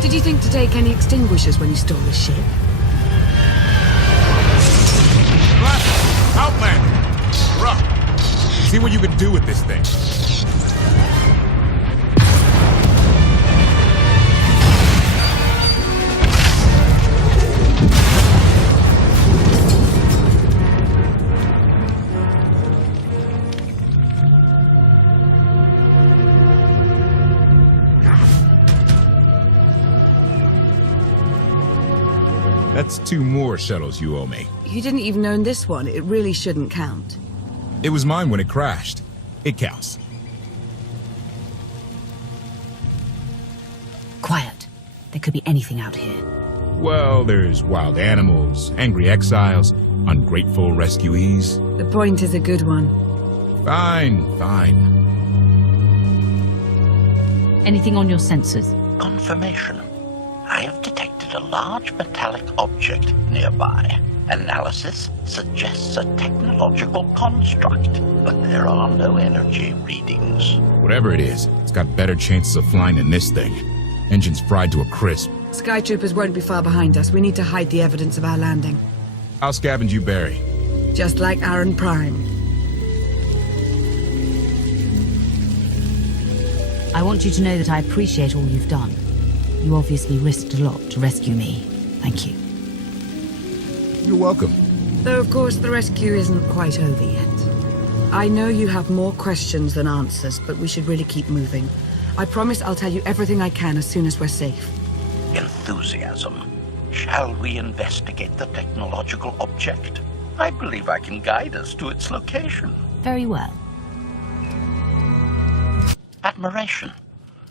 Did you think to take any extinguishers when you stole the ship? Outlander! You're up. See what you can do with this thing. That's 2 more shuttles you owe me. You didn't even own this one. It really shouldn't count. It was mine when it crashed. It counts. Quiet. There could be anything out here. Well, there's wild animals, angry exiles, ungrateful rescuees. The point is a good one. Fine. Anything on your sensors? Confirmation. I have detected a large metallic object nearby. Analysis suggests a technological construct, but there are no energy readings. Whatever it is, it's got better chances of flying than this thing. Engines fried to a crisp. Sky troopers won't be far behind us. We need to hide the evidence of our landing. I'll scavenge you, Barry. Just like Aaron Prime. I want you to know that I appreciate all you've done. You obviously risked a lot to rescue me. Thank you. You're welcome. Though, of course, the rescue isn't quite over yet. I know you have more questions than answers, but we should really keep moving. I promise I'll tell you everything I can as soon as we're safe. Enthusiasm. Shall we investigate the technological object? I believe I can guide us to its location. Very well. Admiration.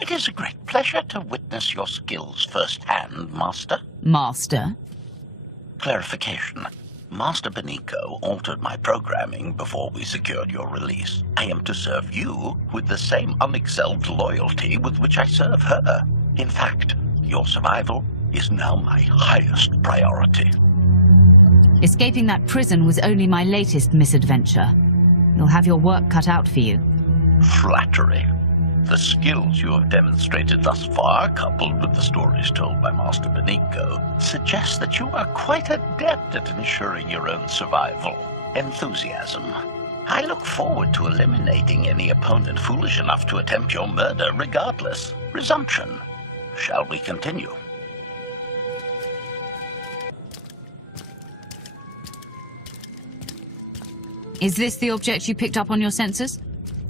It is a great pleasure to witness your skills firsthand, Master. Master? Clarification. Master Benico altered my programming before we secured your release. I am to serve you with the same unexcelled loyalty with which I serve her. In fact, your survival is now my highest priority. Escaping that prison was only my latest misadventure. You'll have your work cut out for you. Flattery. The skills you have demonstrated thus far, coupled with the stories told by Master Benico, suggest that you are quite adept at ensuring your own survival. Enthusiasm. I look forward to eliminating any opponent foolish enough to attempt your murder regardless. Resumption. Shall we continue? Is this the object you picked up on your sensors?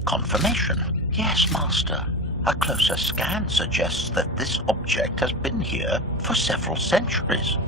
Confirmation. Yes, Master. A closer scan suggests that this object has been here for several centuries.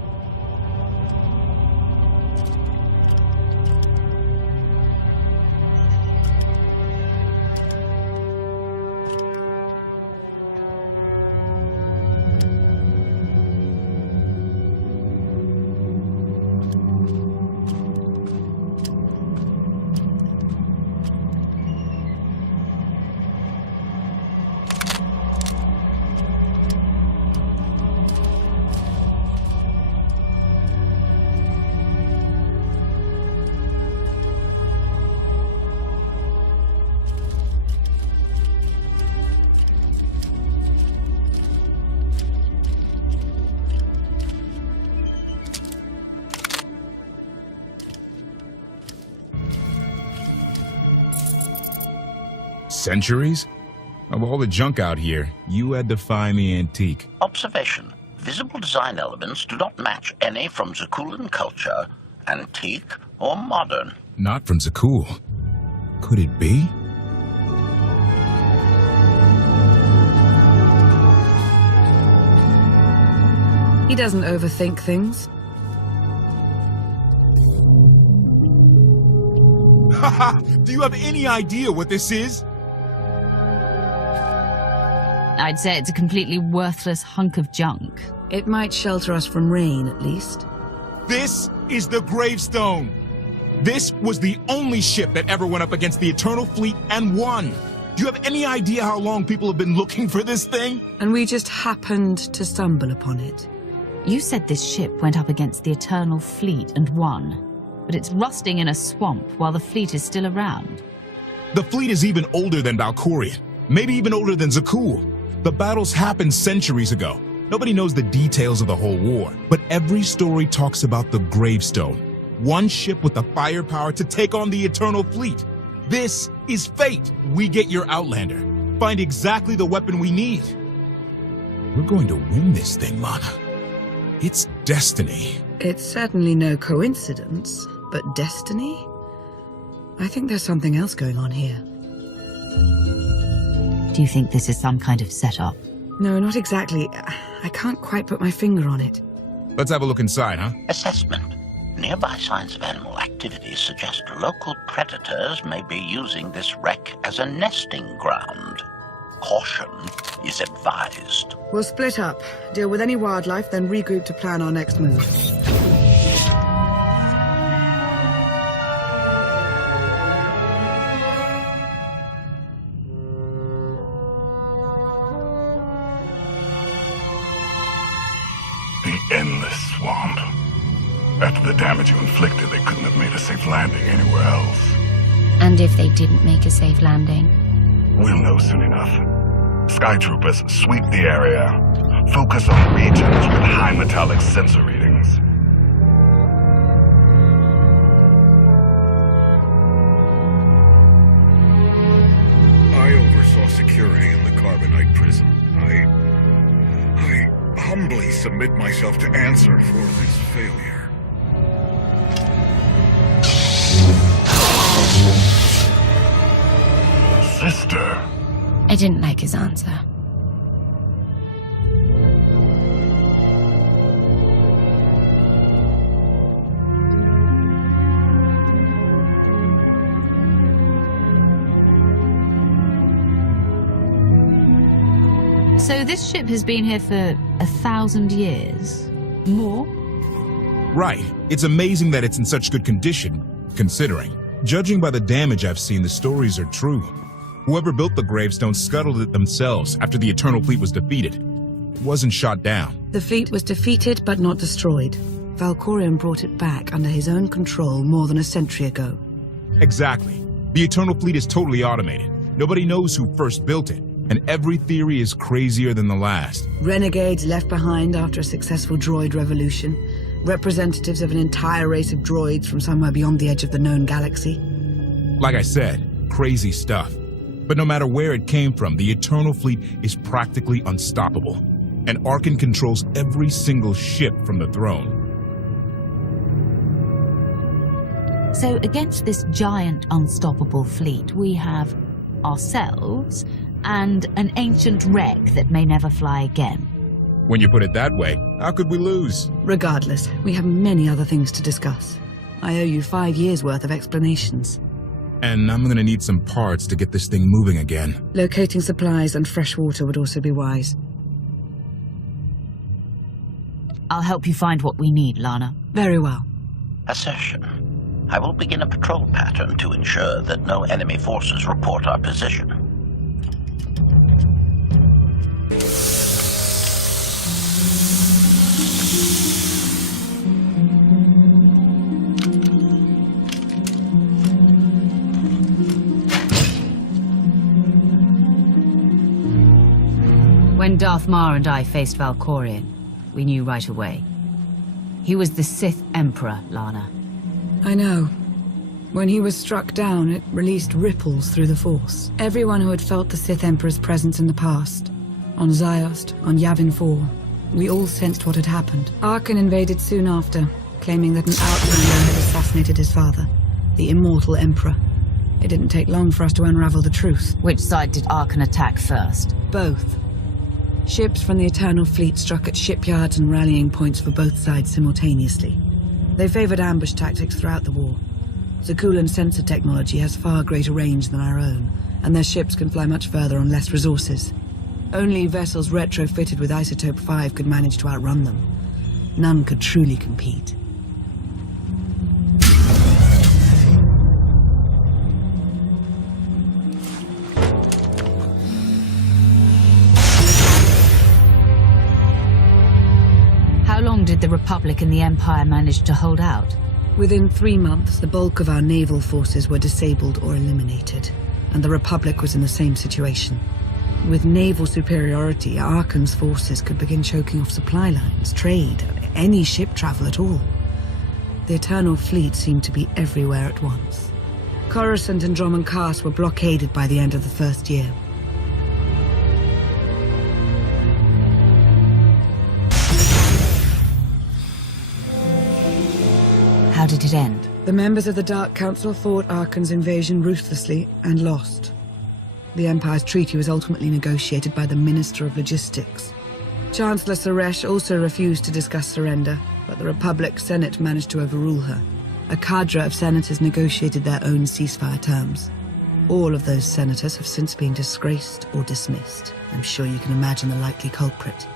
Centuries? Of all the junk out here, you had to find the antique. Observation. Visible design elements do not match any from Zakuulan culture, antique or modern. Not from Zakul. Could it be? He doesn't overthink things. Haha! Do you have any idea what this is? I'd say it's a completely worthless hunk of junk. It might shelter us from rain, at least. This is the Gravestone. This was the only ship that ever went up against the Eternal Fleet and won. Do you have any idea how long people have been looking for this thing? And we just happened to stumble upon it. You said this ship went up against the Eternal Fleet and won, but it's rusting in a swamp while the fleet is still around. The fleet is even older than Valkorion, maybe even older than Zakul. The battles happened centuries ago. Nobody knows the details of the whole war, but every story talks about the Gravestone. One ship with the firepower to take on the Eternal Fleet. This is fate. We get your Outlander. Find exactly the weapon we need. We're going to win this thing, Lana. It's destiny. It's certainly no coincidence, but destiny? I think there's something else going on here. Do you think this is some kind of setup? No, not exactly. I can't quite put my finger on it. Let's have a look inside, huh? Assessment. Nearby signs of animal activity suggest local predators may be using this wreck as a nesting ground. Caution is advised. We'll split up, deal with any wildlife, then regroup to plan our next move. The endless swamp. After the damage you inflicted, they couldn't have made a safe landing anywhere else. And if they didn't make a safe landing? We'll know soon enough. Sky Troopers, sweep the area. Focus on regions with high metallic sensor readings. I oversaw security in the Carbonite prison. I humbly submit myself to answer for this failure. Sister. I didn't like his answer. So this ship has been here for 1,000 years? More? Right. It's amazing that it's in such good condition, considering. Judging by the damage I've seen, the stories are true. Whoever built the Gravestone scuttled it themselves after the Eternal Fleet was defeated. It wasn't shot down. The fleet was defeated but not destroyed. Valkorion brought it back under his own control more than a century ago. Exactly. The Eternal Fleet is totally automated. Nobody knows who first built it, and every theory is crazier than the last. Renegades left behind after a successful droid revolution. Representatives of an entire race of droids from somewhere beyond the edge of the known galaxy. Like I said, crazy stuff. But no matter where it came from, the Eternal Fleet is practically unstoppable. And Arkan controls every single ship from the throne. So against this giant unstoppable fleet, we have ourselves and an ancient wreck that may never fly again. When you put it that way, how could we lose? Regardless, we have many other things to discuss. I owe you 5 years' worth of explanations. And I'm gonna need some parts to get this thing moving again. Locating supplies and fresh water would also be wise. I'll help you find what we need, Lana. Very well. Assertion. I will begin a patrol pattern to ensure that no enemy forces report our position. When Darth Maul and I faced Valkorion, we knew right away. He was the Sith Emperor, Lana. I know. When he was struck down, it released ripples through the Force. Everyone who had felt the Sith Emperor's presence in the past, on Ziost, on Yavin 4, we all sensed what had happened. Arkan invaded soon after, claiming that an outlander had assassinated his father, the immortal Emperor. It didn't take long for us to unravel the truth. Which side did Arkan attack first? Both. Ships from the Eternal Fleet struck at shipyards and rallying points for both sides simultaneously. They favored ambush tactics throughout the war. Zakulan's sensor technology has far greater range than our own, and their ships can fly much further on less resources. Only vessels retrofitted with Isotope 5 could manage to outrun them. None could truly compete. How long did the Republic and the Empire manage to hold out? Within 3 months, the bulk of our naval forces were disabled or eliminated, and the Republic was in the same situation. With naval superiority, Arkan's forces could begin choking off supply lines, trade, any ship travel at all. The Eternal Fleet seemed to be everywhere at once. Coruscant and Dromund Kaas were blockaded by the end of the first year. How did it end? The members of the Dark Council fought Arkan's invasion ruthlessly and lost. The Empire's treaty was ultimately negotiated by the Minister of Logistics. Chancellor Suresh also refused to discuss surrender, but the Republic Senate managed to overrule her. A cadre of senators negotiated their own ceasefire terms. All of those senators have since been disgraced or dismissed. I'm sure you can imagine the likely culprit.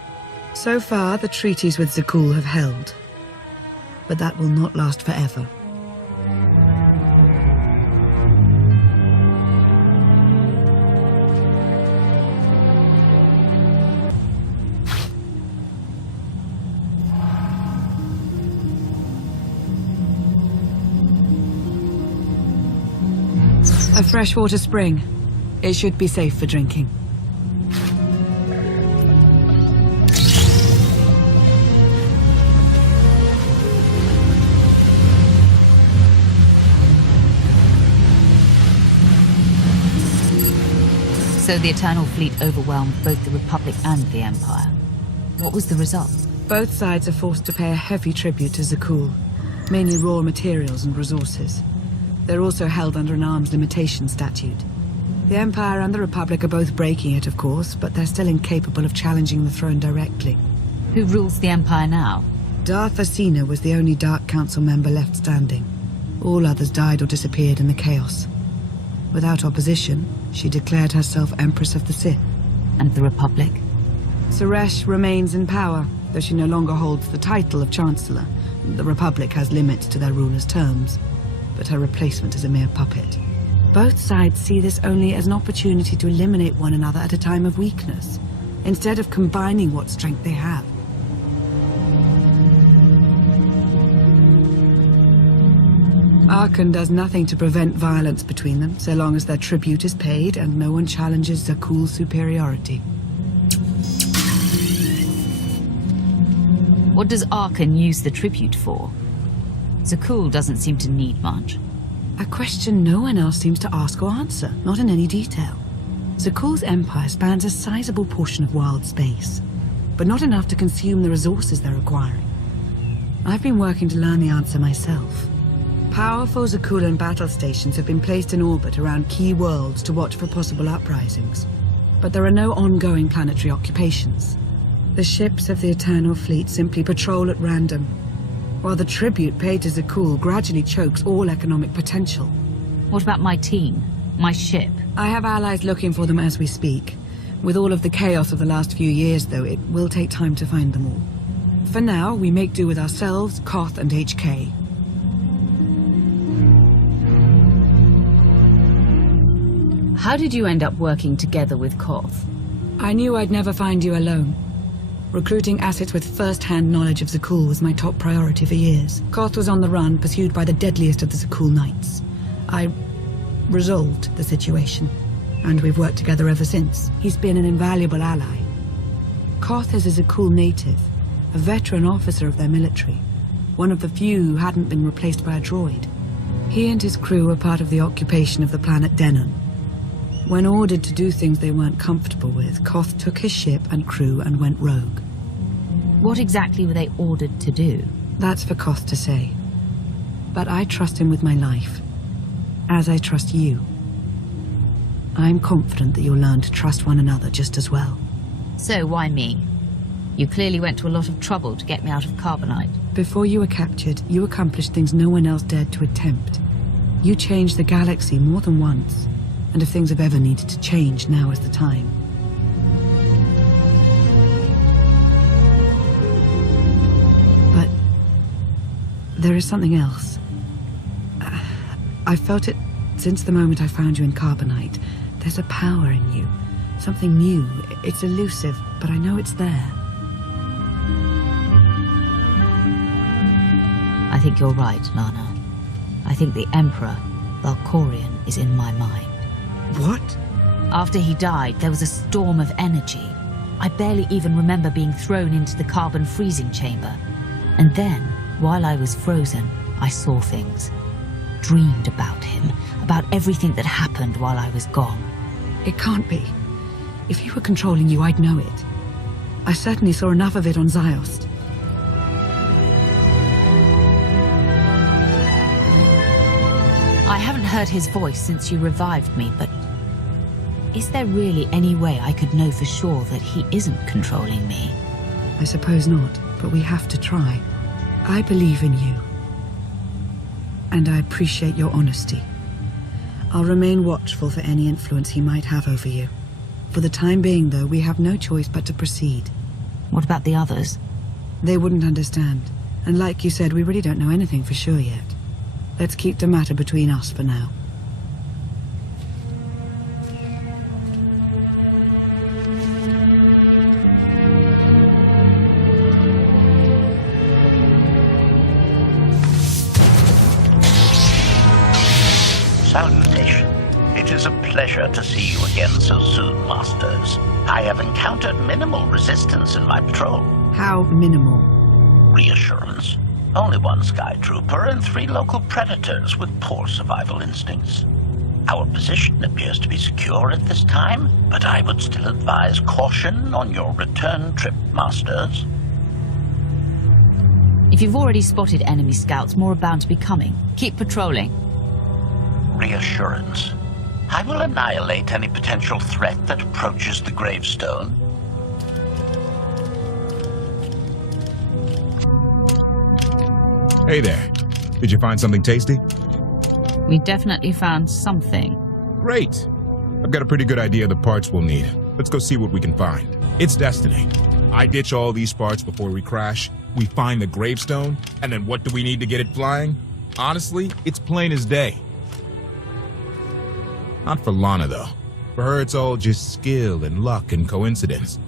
So far, the treaties with Zakul have held. But that will not last forever. A freshwater spring. It should be safe for drinking. So the Eternal Fleet overwhelmed both the Republic and the Empire. What was the result? Both sides are forced to pay a heavy tribute to Zakul, mainly raw materials and resources. They're also held under an arms limitation statute. The Empire and the Republic are both breaking it, of course, but they're still incapable of challenging the throne directly. Who rules the Empire now? Darth Asina was the only Dark Council member left standing. All others died or disappeared in the chaos. Without opposition, she declared herself Empress of the Sith. And the Republic? Suresh remains in power, though she no longer holds the title of Chancellor. The Republic has limits to their ruler's terms, but her replacement is a mere puppet. Both sides see this only as an opportunity to eliminate one another at a time of weakness, instead of combining what strength they have. Arkan does nothing to prevent violence between them, so long as their tribute is paid and no one challenges Zakul's superiority. What does Arkan use the tribute for? Zakul doesn't seem to need much. A question no one else seems to ask or answer, not in any detail. Zakul's empire spans a sizable portion of wild space, but not enough to consume the resources they're acquiring. I've been working to learn the answer myself. Powerful Zakulan battle stations have been placed in orbit around key worlds to watch for possible uprisings, but there are no ongoing planetary occupations. The ships of the Eternal Fleet simply patrol at random, while the tribute paid to Zakul gradually chokes all economic potential. What about my team? My ship? I have allies looking for them as we speak. With all of the chaos of the last few years, though, it will take time to find them all. For now, we make do with ourselves, Koth, and HK. How did you end up working together with Koth? I knew I'd never find you alone. Recruiting assets with first-hand knowledge of Zakul was my top priority for years. Koth was on the run, pursued by the deadliest of the Zakul Knights. I resolved the situation, and we've worked together ever since. He's been an invaluable ally. Koth is a Zakul native, a veteran officer of their military, one of the few who hadn't been replaced by a droid. He and his crew were part of the occupation of the planet Denon. When ordered to do things they weren't comfortable with, Koth took his ship and crew and went rogue. What exactly were they ordered to do? That's for Koth to say. But I trust him with my life, as I trust you. I'm confident that you'll learn to trust one another just as well. So why me? You clearly went to a lot of trouble to get me out of Carbonite. Before you were captured, you accomplished things no one else dared to attempt. You changed the galaxy more than once. And if things have ever needed to change, now is the time. But there is something else. I've felt it since the moment I found you in Carbonite. There's a power in you, something new. It's elusive, but I know it's there. I think you're right, Lana. I think the Emperor, Valkorion, is in my mind. What? After he died, there was a storm of energy. I barely even remember being thrown into the carbon freezing chamber. And then, while I was frozen, I saw things. Dreamed about him, about everything that happened while I was gone. It can't be. If he were controlling you, I'd know it. I certainly saw enough of it on Ziost. I haven't heard his voice since you revived me, but is there really any way I could know for sure that he isn't controlling me? I suppose not, but we have to try. I believe in you. And I appreciate your honesty. I'll remain watchful for any influence he might have over you. For the time being, though, we have no choice but to proceed. What about the others? They wouldn't understand. And like you said, we really don't know anything for sure yet. Let's keep the matter between us for now. Salutation. It is a pleasure to see you again so soon, Masters. I have encountered minimal resistance in my patrol. How minimal? Reassurance. Only one Sky Trooper and 3 local predators with poor survival instincts. Our position appears to be secure at this time, but I would still advise caution on your return trip, Masters. If you've already spotted enemy scouts, more are bound to be coming. Keep patrolling. Reassurance. I will annihilate any potential threat that approaches the Gravestone. Hey there. Did you find something tasty? We definitely found something. Great. I've got a pretty good idea of the parts we'll need. Let's go see what we can find. It's destiny. I ditch all these parts before we crash. We find the Gravestone, and then what do we need to get it flying? Honestly, it's plain as day. Not for Lana, though. For her, it's all just skill and luck and coincidence.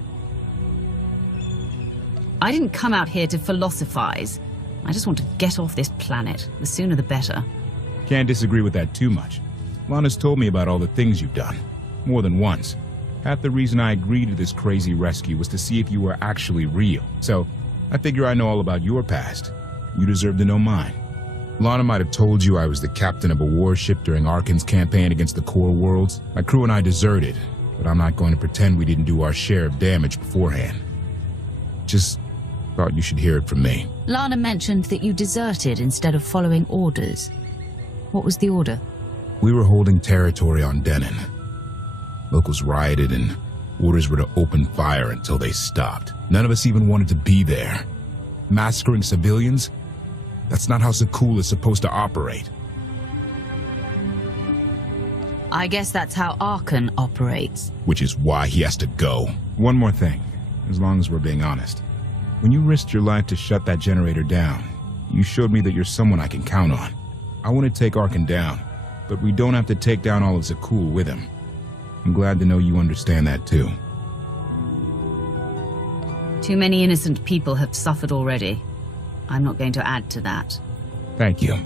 I didn't come out here to philosophize. I just want to get off this planet. The sooner the better. Can't disagree with that too much. Lana's told me about all the things you've done. More than once. Half the reason I agreed to this crazy rescue was to see if you were actually real. So, I figure I know all about your past. You deserve to know mine. Lana might have told you I was the captain of a warship during Arkan's campaign against the Core Worlds. My crew and I deserted, but I'm not going to pretend we didn't do our share of damage beforehand. Just thought you should hear it from me. Lana mentioned that you deserted instead of following orders. What was the order? We were holding territory on Denon. Locals rioted and orders were to open fire until they stopped. None of us even wanted to be there. Massacring civilians? That's not how Sakul is supposed to operate. I guess that's how Arkan operates. Which is why he has to go. One more thing, as long as we're being honest. When you risked your life to shut that generator down, you showed me that you're someone I can count on. I want to take Arkan down, but we don't have to take down all of Sakul with him. I'm glad to know you understand that too. Too many innocent people have suffered already. I'm not going to add to that. Thank you.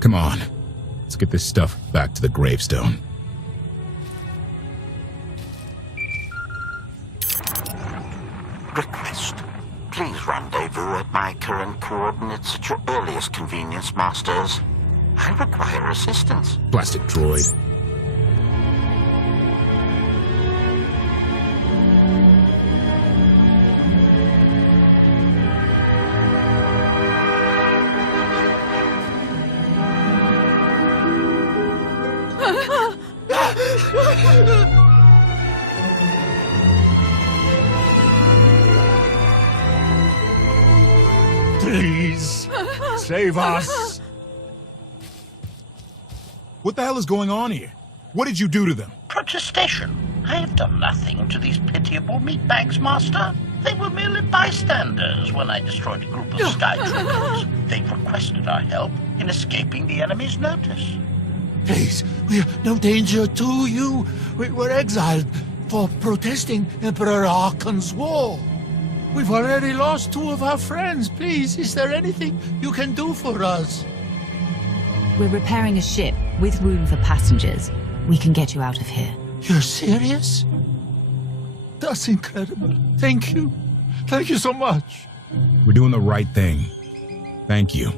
Come on, let's get this stuff back to the Gravestone. Request. Please rendezvous at my current coordinates at your earliest convenience, Masters. I require assistance. Plastic droid. Please, save us. What the hell is going on here? What did you do to them? Protestation. I have done nothing to these pitiable meatbags, Master. They were merely bystanders when I destroyed a group of Sky Troopers. They requested our help in escaping the enemy's notice. Please, we're no danger to you. We were exiled for protesting Emperor Arkan's war. We've already lost 2 of our friends. Please, is there anything you can do for us? We're repairing a ship with room for passengers. We can get you out of here. You're serious? That's incredible. Thank you. Thank you so much. We're doing the right thing. Thank you.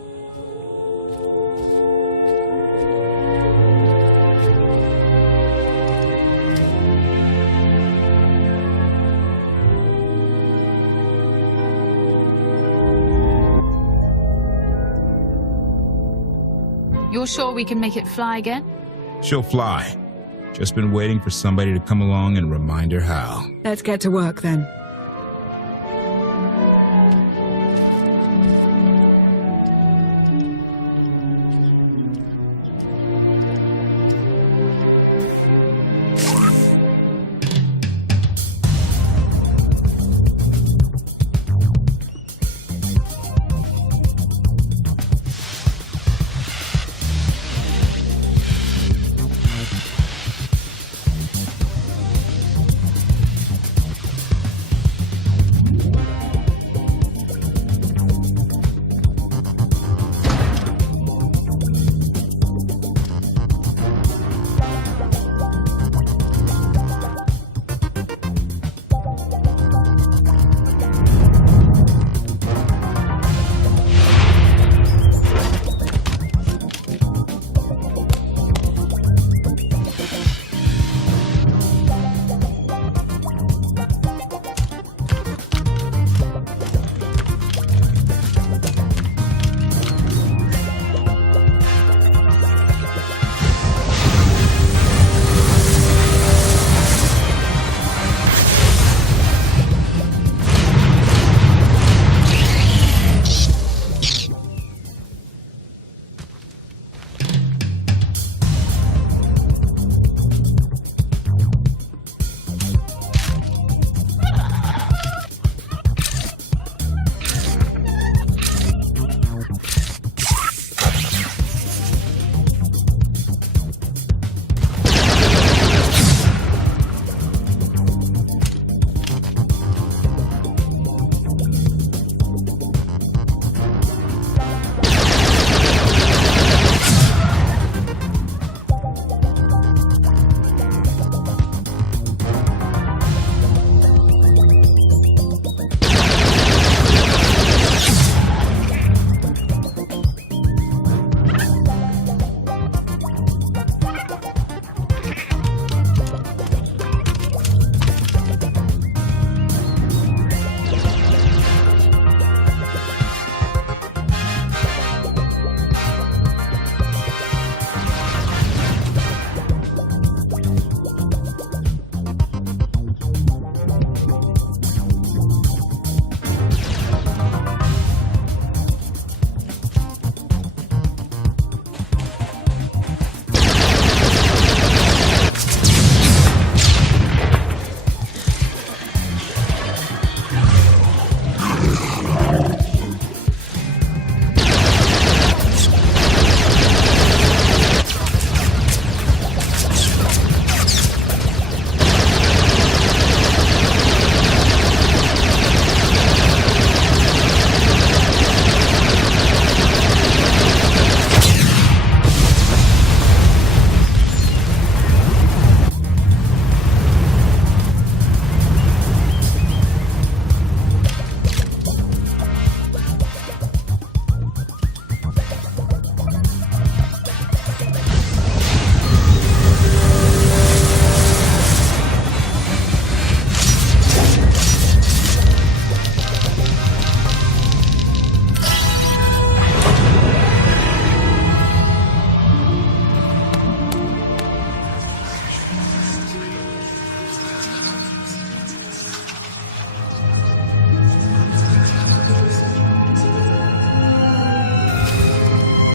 You're sure we can make it fly again? She'll fly. Just been waiting for somebody to come along and remind her how. Let's get to work then.